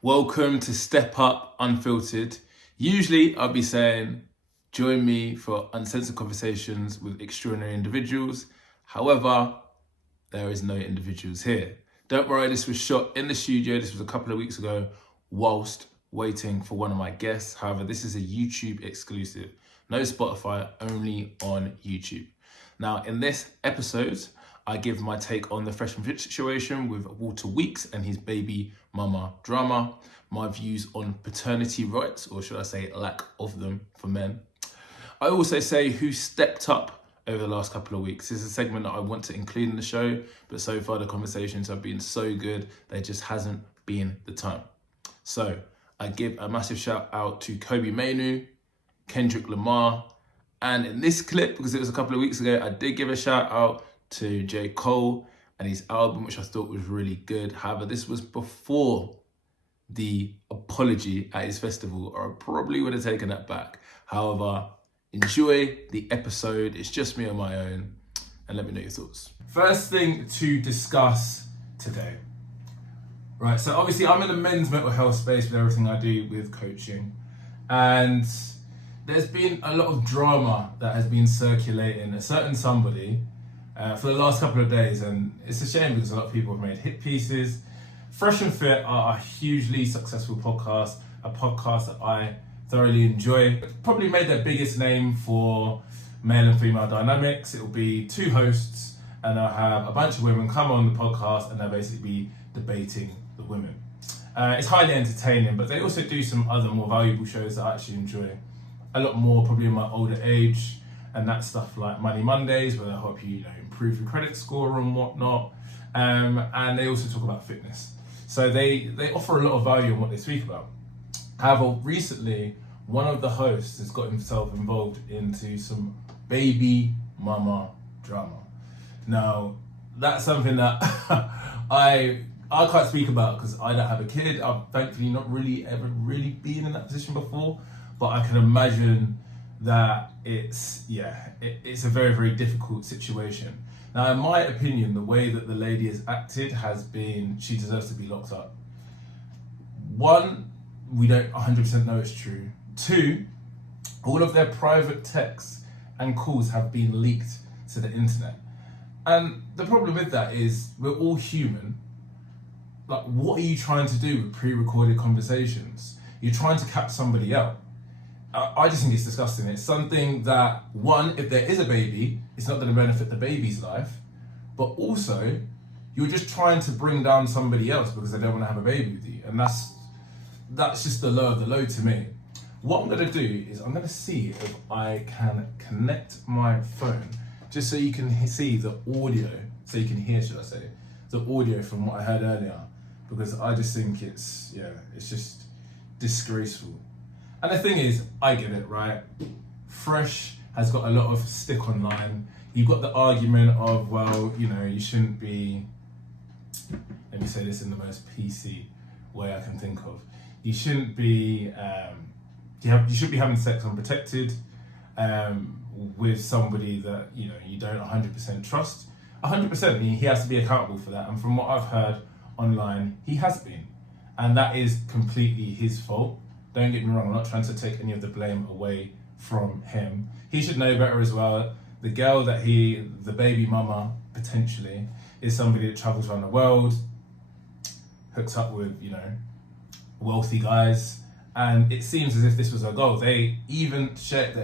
Welcome to Step Up Unfiltered. Usually I'll be saying, join me for uncensored conversations with extraordinary individuals. However, there is no individuals here. Don't worry, this was shot in the studio. This was a couple of weeks ago whilst waiting for one of my guests. However, this is a YouTube exclusive. No Spotify, only on YouTube. Now, in this episode, I give my take on the Fresh and Fit situation with Walter Weeks and his baby mama drama, my views on paternity rights, or should I say lack of them for men. I also say who stepped up over the last couple of weeks. This is a segment that I want to include in the show, but so far the conversations have been so good, there just hasn't been the time. So I give a massive shout out to Kobee Mainoo, Kendrick Lamar, and in this clip, because it was a couple of weeks ago, I did give a shout out to J. Cole and his album, which I thought was really good. However, this was before the apology at his festival, or I probably would have taken that back. However, enjoy the episode. It's just me on my own, and let me know your thoughts. First thing to discuss today. Right, so obviously I'm in the men's mental health space with everything I do with coaching, and there's been a lot of drama that has been circulating. A certain somebody for the last couple of days, and it's a shame because a lot of people have made hit pieces. Fresh and Fit are a hugely successful podcast, a podcast that I thoroughly enjoy. Probably made their biggest name for male and female dynamics. It'll be two hosts, and I'll have a bunch of women come on the podcast, and they'll basically be debating the women. It's highly entertaining, but they also do some other more valuable shows that I actually enjoy a lot more, probably in my older age, and that's stuff like Money Mondays, where they help you, improve your credit score and whatnot. And they also talk about fitness. So they offer a lot of value in what they speak about. However, recently, one of the hosts has got himself involved into some baby mama drama. Now, that's something that I can't speak about because I don't have a kid. I've thankfully not really ever really been in that position before. But I can imagine that it's a very, very difficult situation. Now, in my opinion, the way that the lady has acted has been, she deserves to be locked up. One, we don't 100% know it's true. Two, all of their private texts and calls have been leaked to the internet. And the problem with that is we're all human. Like, what are you trying to do with pre-recorded conversations? You're trying to catch somebody out. I just think it's disgusting. It's something that, one, if there is a baby, it's not going to benefit the baby's life, but also you're just trying to bring down somebody else because they don't want to have a baby with you, and that's just the low of the low to me. What I'm going to do is I'm going to see if I can connect my phone just so you can see the audio, so you can hear, should I say, the audio from what I heard earlier, because I just think it's just disgraceful. And the thing is, I get it, right? Fresh has got a lot of stick online. You've got the argument of, well, you shouldn't be, let me say this in the most PC way I can think of. You shouldn't be, you should be having sex unprotected with somebody that, you don't 100% trust. 100%, he has to be accountable for that. And from what I've heard online, he has been. And that is completely his fault. Don't get me wrong, I'm not trying to take any of the blame away from him. He should know better as well. The girl that the baby mama, potentially, is somebody that travels around the world, hooks up with, wealthy guys. And it seems as if this was her goal. They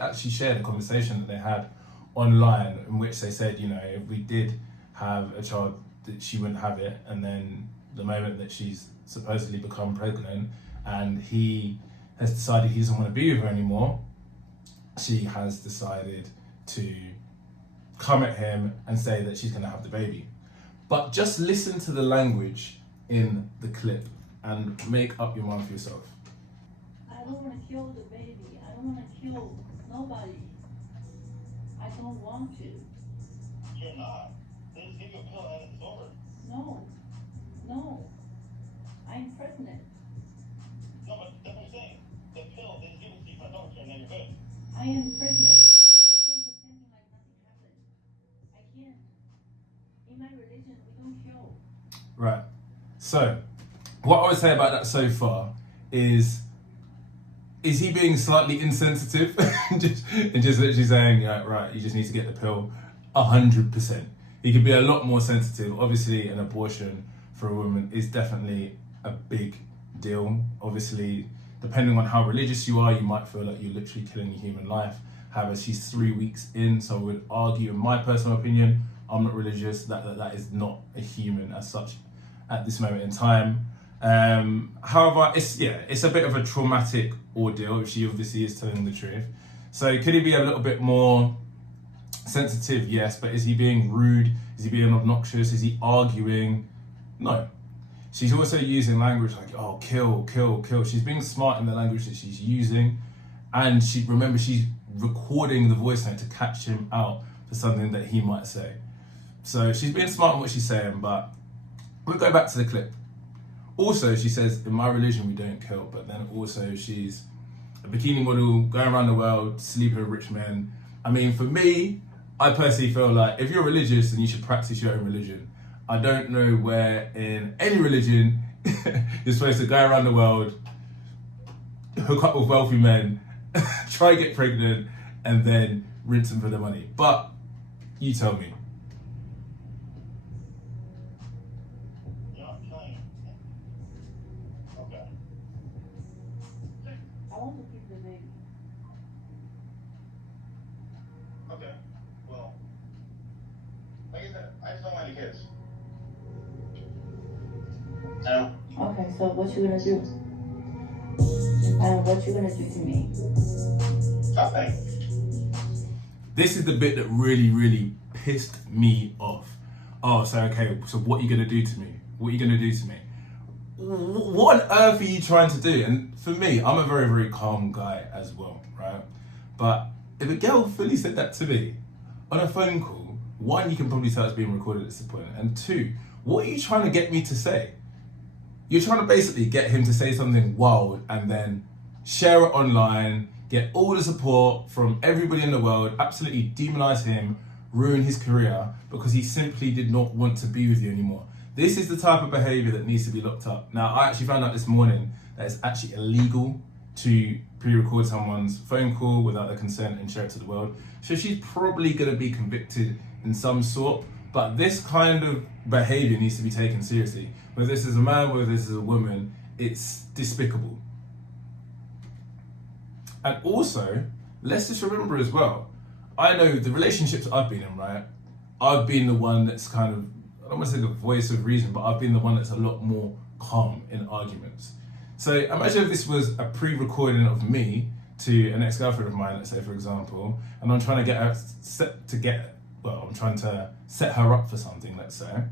actually shared a conversation that they had online in which they said, if we did have a child, that she wouldn't have it. And then the moment that she's supposedly become pregnant and he has decided he doesn't want to be with her anymore, she has decided to come at him and say that she's going to have the baby. But just listen to the language in the clip and make up your mind for yourself. I don't want to kill the baby. I don't want to kill nobody. I don't want to. You're not. They just give you a pill and it's over. No. I'm pregnant. No, but that's what I'm saying. The pill, they just give it to you for an over and then you're good. I am pregnant. I can't pretend like nothing happened. I can't. In my religion, we don't kill. Right. So, what I would say about that so far is he being slightly insensitive and just literally saying, yeah, right, you just need to get the pill? 100%. He could be a lot more sensitive. Obviously, an abortion for a woman is definitely a big deal. Obviously, depending on how religious you are, you might feel like you're literally killing a human life. However, she's 3 weeks in, so I would argue, in my personal opinion, I'm not religious, that is not a human as such at this moment in time. However, it's a bit of a traumatic ordeal if she obviously is telling the truth. So could he be a little bit more sensitive? Yes, but is he being rude? Is he being obnoxious? Is he arguing? No. She's also using language like, oh, kill, kill, kill. She's being smart in the language that she's using. And she's recording the voice note to catch him out for something that he might say. So she's being smart in what she's saying, but we'll go back to the clip. Also, she says, in my religion, we don't kill, but then also she's a bikini model, going around the world, sleeping with rich men. I mean, for me, I personally feel like if you're religious, then you should practice your own religion. I don't know where in any religion you're supposed to go around the world, hook up with wealthy men, try to get pregnant, and then rinse them for the money. But you tell me. You're not killing. Okay. I want to keep the baby. Okay. Well, like I said, I just don't want any kids. No. Okay, so what you gonna do? What you gonna do to me? Nothing. This is the bit that really, really pissed me off. Oh, so okay, so what are you gonna do to me? What are you gonna do to me? What on earth are you trying to do? And for me, I'm a very, very calm guy as well, right? But if a girl fully said that to me on a phone call, one, you can probably tell it's being recorded at this point, and two, what are you trying to get me to say? You're trying to basically get him to say something wild and then share it online, get all the support from everybody in the world, absolutely demonize him, ruin his career because he simply did not want to be with you anymore. This is the type of behavior that needs to be locked up. Now, I actually found out this morning that it's actually illegal to pre-record someone's phone call without their consent and share it to the world. So she's probably going to be convicted in some sort. But this kind of behavior needs to be taken seriously. Whether this is a man, whether this is a woman, it's despicable. And also, let's just remember as well, I know the relationships I've been in, right? I've been the one that's kind of, I don't want to say the voice of reason, but I've been the one that's a lot more calm in arguments. So imagine if this was a pre-recording of me to an ex-girlfriend of mine, let's say, for example, and I'm trying to get her I'm trying to set her up for something, let's say.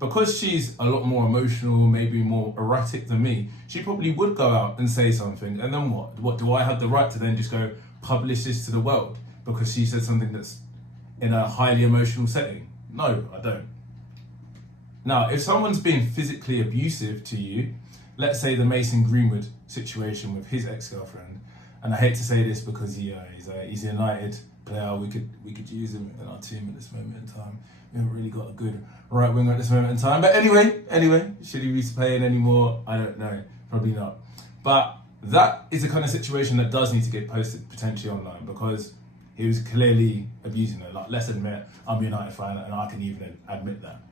Because she's a lot more emotional, maybe more erratic than me, she probably would go out and say something, and then what? What, do I have the right to then just go publish this to the world because she said something that's in a highly emotional setting? No, I don't. Now, if someone's being physically abusive to you, let's say the Mason Greenwood situation with his ex-girlfriend, and I hate to say this because he's a United player, we could use him in our team at this moment in time. We haven't really got a good right winger at this moment in time. But anyway, should he be playing anymore? I don't know. Probably not. But that is the kind of situation that does need to get posted potentially online because he was clearly abusing her. Like, let's admit, I'm a United fan and I can even admit that.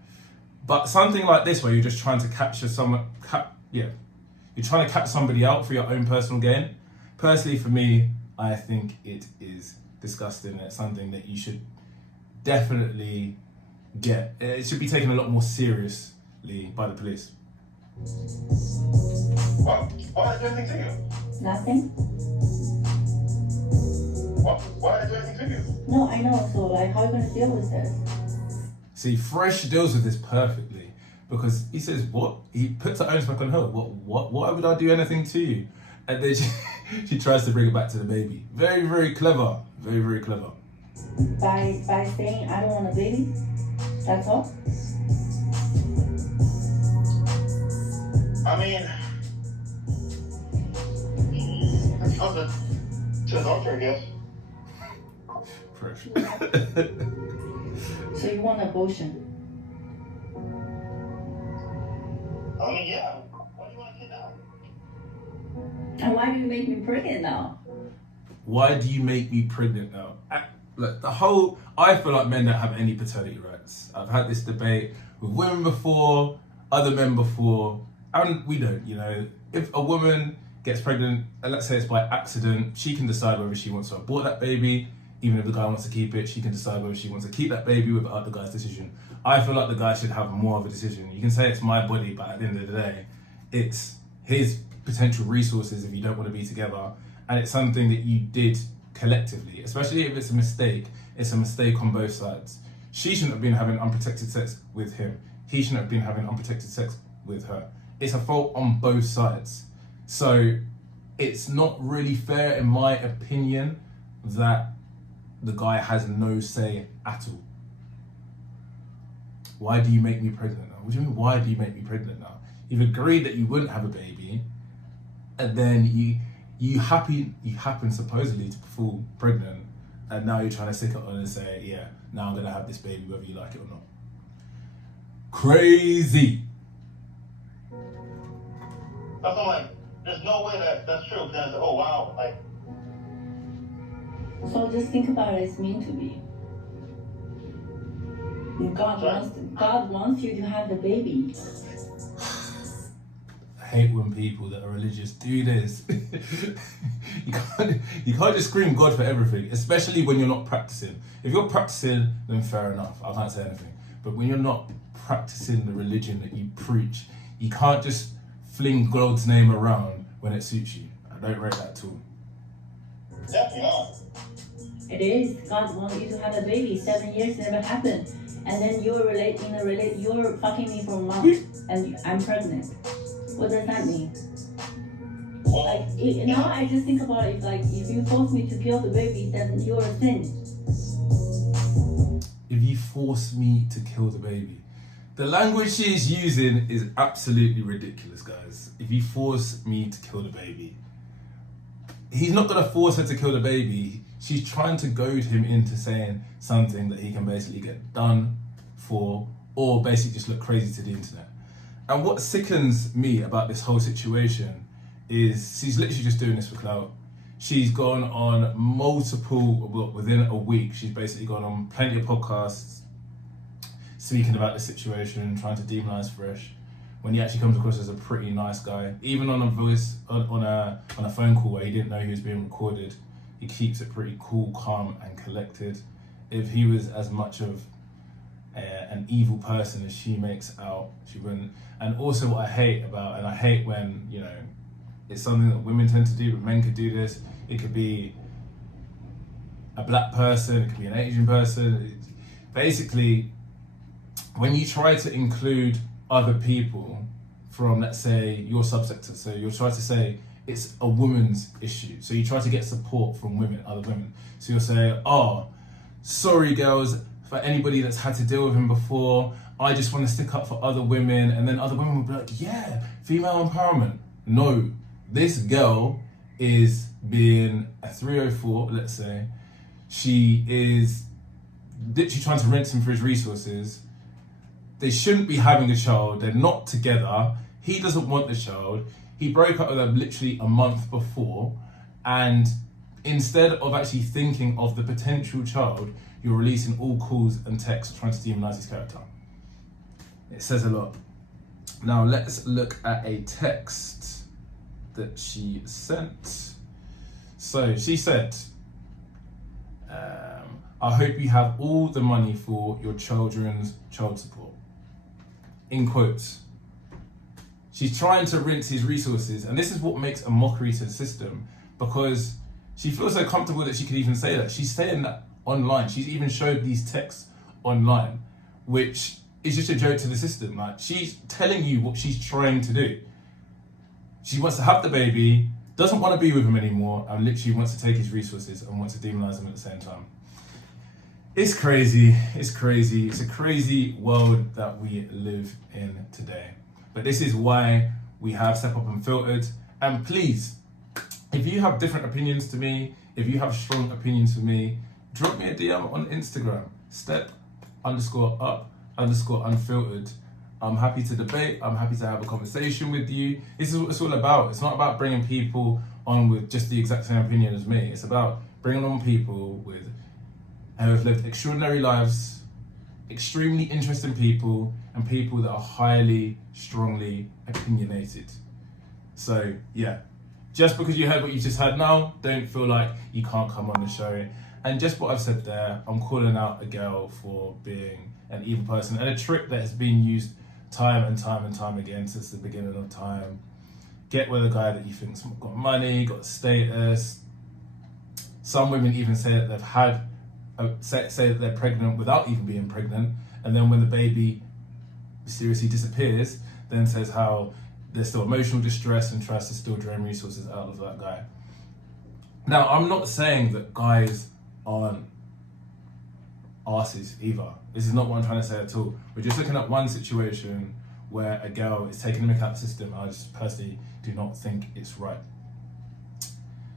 But something like this where you're just trying to capture you're trying to catch somebody out for your own personal gain. Personally, for me, I think it is disgusting. It's something that you should definitely get. It should be taken a lot more seriously by the police. Why did I do anything to you? Nothing? Why did I do anything to you? No, I know. So, like, how are you gonna deal with this? See, Fresh deals with this perfectly because he says, what? He puts her own back on her. Why would I do anything to you? And then she tries to bring it back to the baby. Very, very clever. Very, very clever. By saying I don't want a baby? That's all? I mean, I come to the doctor, I guess. Fresh. So you want abortion? I mean, yeah. Why do you want And why do you make me pregnant now? Why do you make me pregnant now? Look, I feel like men don't have any paternity rights. I've had this debate with women before, other men before, and we don't, If a woman gets pregnant, and let's say it's by accident, she can decide whether she wants to abort that baby. Even if the guy wants to keep it, she can decide whether she wants to keep that baby without the guy's decision. I feel like the guy should have more of a decision. You can say it's my body, but at the end of the day, it's his potential resources if you don't want to be together. And it's something that you did collectively, especially if it's a mistake. It's a mistake on both sides. She shouldn't have been having unprotected sex with him. He shouldn't have been having unprotected sex with her. It's a fault on both sides. So it's not really fair, in my opinion, that the guy has no say at all. Why do you make me pregnant now? What do you mean, why do you make me pregnant now? You've agreed that you wouldn't have a baby, and then you happen supposedly to fall pregnant, and now you're trying to stick it on and say, yeah, now I'm gonna have this baby whether you like it or not. Crazy. That's I'm like, there's no way that's true. Because oh wow, like. So just think about it, it's meant to be. God wants you to have the baby. I hate when people that are religious do this. you can't just scream God for everything, especially when you're not practicing. If you're practicing, then fair enough, I can't say anything. But when you're not practicing the religion that you preach, you can't just fling God's name around when it suits you. I don't rate that at all. Definitely not. It is. God wants you to have a baby. 7 years never happened. And then you're fucking me for a month and I'm pregnant. What does that mean? Now I just think about it, if you force me to kill the baby, then you're a sin. If you force me to kill the baby. The language she is using is absolutely ridiculous, guys. If you force me to kill the baby. He's not gonna force her to kill the baby. She's trying to goad him into saying something that he can basically get done for, or basically just look crazy to the internet. And what sickens me about this whole situation is she's literally just doing this for clout. She's gone on within a week, she's basically gone on plenty of podcasts speaking about the situation, trying to demonize Fresh, when he actually comes across as a pretty nice guy. Even on a phone call where he didn't know he was being recorded, he keeps it pretty cool, calm, and collected. If he was as much of an evil person as she makes out, she wouldn't. And also what I hate when, it's something that women tend to do, but men could do this. It could be a black person, it could be an Asian person. Basically, when you try to include other people from, let's say, your subsector, so you'll try to say, it's a woman's issue. So you try to get support from other women. So you'll say, oh, sorry girls, for anybody that's had to deal with him before, I just want to stick up for other women. And then other women will be like, yeah, female empowerment. No, this girl is being a 304, let's say. She is literally trying to rinse him for his resources. They shouldn't be having a child. They're not together. He doesn't want the child. He broke up with her literally a month before, and instead of actually thinking of the potential child, you're releasing all calls and texts trying to demonize his character. It says a lot. Now let's look at a text that she sent. So she said, I hope you have all the money for your children's child support. In quotes. She's trying to rinse his resources, and this is what makes a mockery to the system, because she feels so comfortable that she could even say that. She's saying that online. She's even showed these texts online, which is just a joke to the system. Like, she's telling you what she's trying to do. She wants to have the baby, doesn't want to be with him anymore, and literally wants to take his resources and wants to demonize him at the same time. It's crazy. It's crazy. It's a crazy world that we live in today. But this is why we have Step Up Unfiltered. And please, if you have different opinions to me, if you have strong opinions for me, drop me a DM on Instagram, step_up_unfiltered. I'm happy to debate. I'm happy to have a conversation with you. This is what it's all about. It's not about bringing people on with just the exact same opinion as me. It's about bringing on people who have lived extraordinary lives, extremely interesting people, and people that are highly, strongly opinionated. So yeah, just because you heard what you just had now, don't feel like you can't come on the show. And just what I've said there, I'm calling out a girl for being an evil person, and a trick that has been used time and time again since the beginning of time. Get with a guy that you think's got money, got status. Some women even say that they've had, say that they're pregnant without even being pregnant, and then when the baby mysteriously disappears, then says how there's still emotional distress and tries to still drain resources out of that guy. Now, I'm not saying that guys aren't arses either. This is not what I'm trying to say at all. We're just looking at one situation where a girl is taking a mick out the system. I just personally do not think it's right.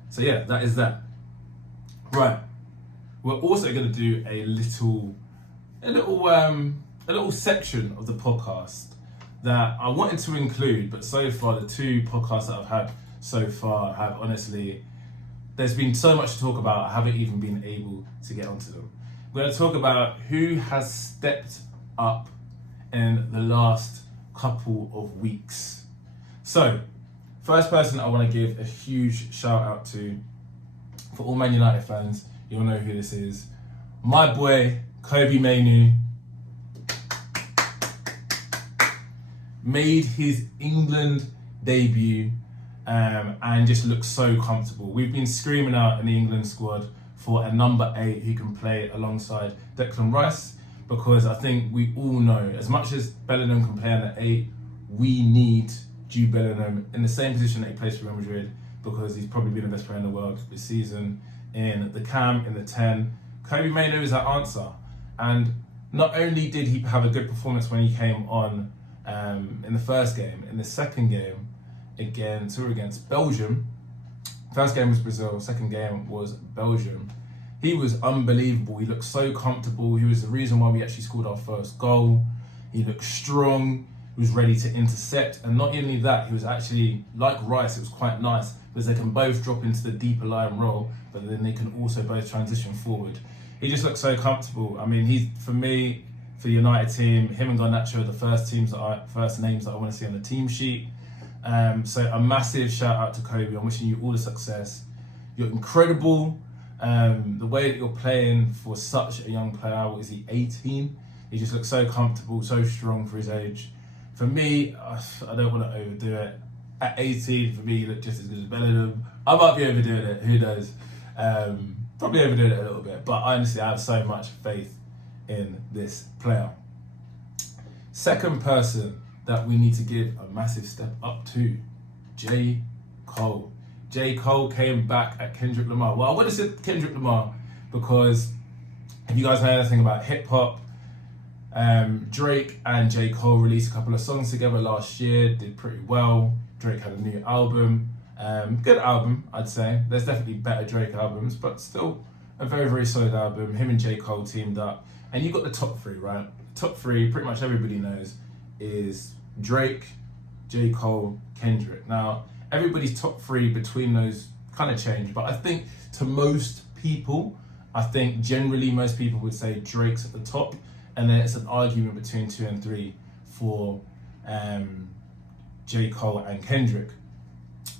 So yeah, that is that. Right. We're also going to do a little section of the podcast that I wanted to include, but so far the two podcasts that I've had so far have honestly, there's been so much to talk about, I haven't even been able to get onto them. We're going to talk about who has stepped up in the last couple of weeks. So, first person I want to give a huge shout out to, for all Man United fans, you'll know who this is. My boy, Kobee Mainoo, made his England debut and just looks so comfortable. We've been screaming out in the England squad for a number 8 who can play alongside Declan Rice, because I think we all know, as much as Bellingham can play on the 8, we need Jude Bellingham in the same position that he plays for Real Madrid, because he's probably been the best player in the world this season. In the cam, in the 10, Kobee Mainoo is our answer. And not only did he have a good performance when he came on in the first game, in the second game, against Belgium. First game was Brazil, second game was Belgium. He was unbelievable. He looked so comfortable. He was the reason why we actually scored our first goal. He looked strong. He was ready to intercept. And not only that, he was actually, like Rice, it was quite nice because they can both drop into the deeper line role, but then they can also both transition forward. He just looked so comfortable. I mean, he's, for me, for the United team, him and Garnacho are the first names that I want to see on the team sheet. So a massive shout out to Kobee. I'm wishing you all the success. You're incredible. The way that you're playing for such a young player, what is he, 18? He just looks so comfortable, so strong for his age. For me, I don't want to overdo it. At 18, for me, he looked just as good as Bellingham. I might be overdoing it, who knows? Probably overdoing it a little bit, but honestly, I have so much faith in this player. Second person that we need to give a massive step up to, J. Cole. J. Cole came back at Kendrick Lamar. Well, I want to say Kendrick Lamar because if you guys know anything about hip hop, Drake and J. Cole released a couple of songs together last year, did pretty well. Drake had a new album, good album, I'd say. There's definitely better Drake albums, but still a very, very solid album. Him and J. Cole teamed up. And you got the top 3, right? Top 3, pretty much everybody knows, is Drake, J. Cole, Kendrick. Now, everybody's top 3 between those kind of change, but I think to most people, I think generally most people would say Drake's at the top, and then it's an argument between 2 and 3 for J. Cole and Kendrick.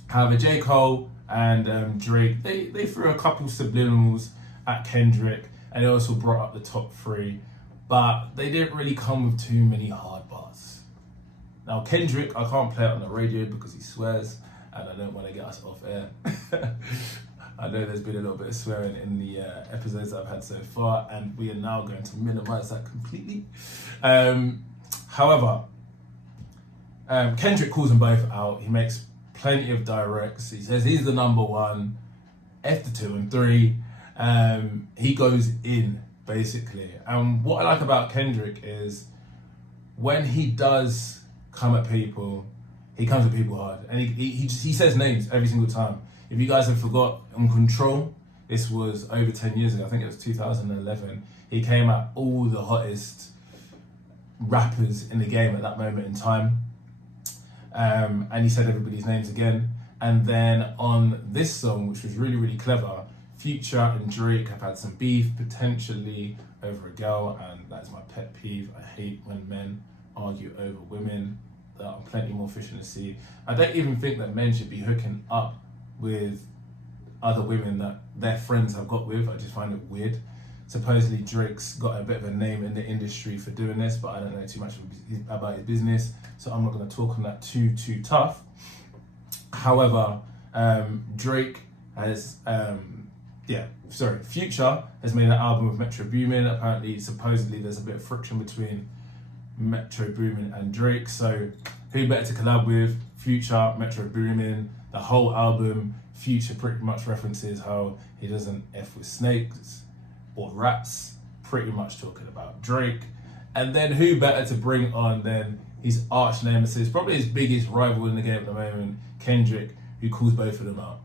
However, J. Cole and Drake, they threw a couple subliminals at Kendrick, and they also brought up the top 3, but they didn't really come with too many hard bars. Now, Kendrick, I can't play it on the radio because he swears, and I don't want to get us off air. I know there's been a little bit of swearing in the episodes that I've had so far, and we are now going to minimize that completely. However, Kendrick calls them both out. He makes plenty of directs. He says he's the number 1, F the 2 and 3. He goes in, basically. And what I like about Kendrick is when he does come at people, he comes at people hard. And he says names every single time. If you guys have forgot, On Control, this was over 10 years ago. I think it was 2011. He came at all the hottest rappers in the game at that moment in time. And he said everybody's names again. And then on this song, which was really, really clever, Future and Drake have had some beef, potentially over a girl, and that's my pet peeve. I hate when men argue over women. There are plenty more fish in the sea. I don't even think that men should be hooking up with other women that their friends have got with. I just find it weird. Supposedly Drake's got a bit of a name in the industry for doing this, but I don't know too much about his business, so I'm not going to talk on that too tough. However, Drake has, Future has made an album with Metro Boomin. Apparently, supposedly, there's a bit of friction between Metro Boomin and Drake. So, who better to collab with? Future, Metro Boomin. The whole album, Future pretty much references how he doesn't F with snakes or rats. Pretty much talking about Drake. And then who better to bring on than his arch nemesis, probably his biggest rival in the game at the moment, Kendrick, who calls both of them out.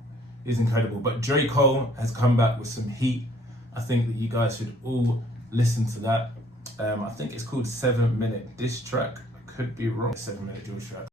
It's incredible. But J. Cole has come back with some heat. I think that you guys should all listen to that. I think it's called 7 Minute Diss Track. I could be wrong. 7 Minute Diss Track.